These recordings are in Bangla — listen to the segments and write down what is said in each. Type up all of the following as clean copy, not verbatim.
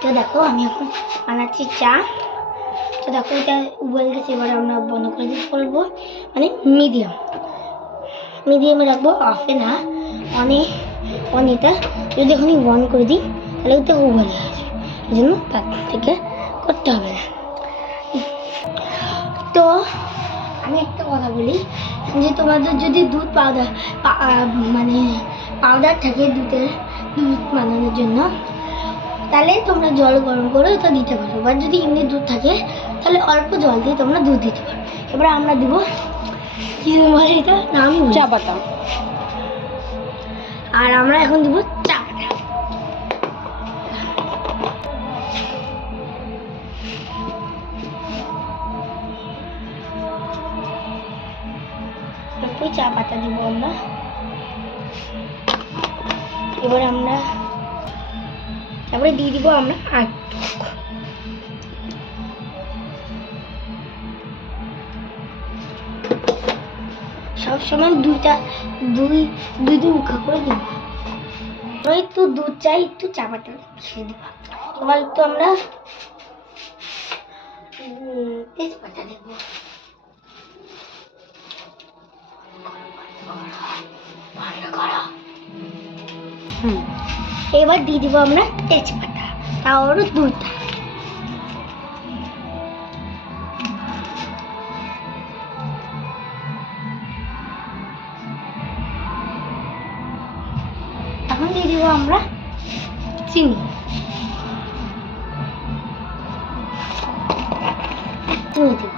তো দেখো আমি এখন বানাচ্ছি চা। তো দেখো এটা উবেল গেছে, এবার আমরা বন্ধ করে দিতে বলবো, মানে মিডিয়ামে রাখবো, অফে না, অনেকটা যদি এখনই অন করে দিই তাহলে তো উবেল হয়ে আসবে, এই জন্য তার থেকে করতে হবে না। তো আমি একটা কথা বলি যে তোমাদের যদি দুধ মানে পাউডার থাকে দুধ বানানোর জন্য, তাহলে তোমরা জল গরম করে ওটা দিতে পারো। এবার যদি এমনি দুধ থাকে তাহলে অল্প জল দিয়ে তোমরা দুধ দিতে পারো। এবার আমরা দেবো কি বলে এটা নাম চা পাতা, আর আমরা এখন দেবো চা পাতা। চা পাতা দিব আমরা। এবার আমরা তারপরে দিয়ে দিব আমরা সবসময় দুই মুখা করে দিব। একটু দুধ চাই, একটু চা পাতা মিশিয়ে দিব। এবার একটু আমরা তেজপাতা দেব। এবার দিয়ে দিব আমরা তেজপাতা, তাও দুধ। এখন দিয়ে দিব আমরা চিনি। দিব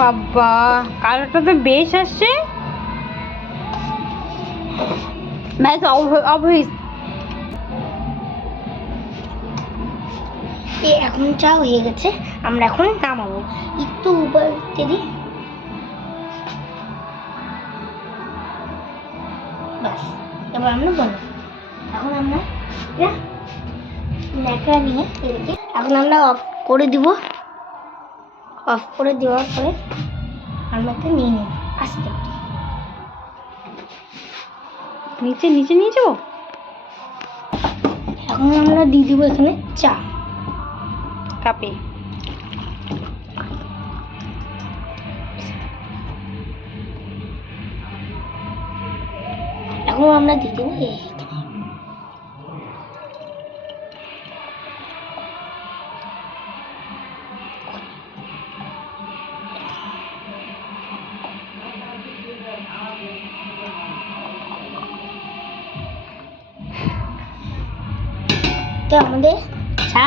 বাবা, কালারটা তো বেশ আসছে। এখন চা হয়ে গেছে, আমরা এখন নামাবো। একটু উবালতে দিই, বাস। এবার আমরা বানাবো। এখন আমরা ন্যাকড়া নিয়ে এদিকে এখন আমরা অফ করে দিব। অফ করে দেওয়ার পরে আমরা তো নিয়ে নেব আস্তে নিচে নিয়ে যাবো। এখন আমরা দিয়ে দিব এখানে চা কাপে। এখন আমরা দিয়ে দেবো তো আমাদের চা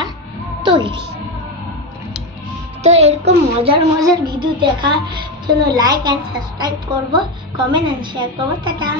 তৈরি। তো এরকম মজার ভিডিও দেখার জন্য লাইক অ্যান্ড সাবস্ক্রাইব করবো, কমেন্ট অ্যান্ড শেয়ার করবো। টাটা।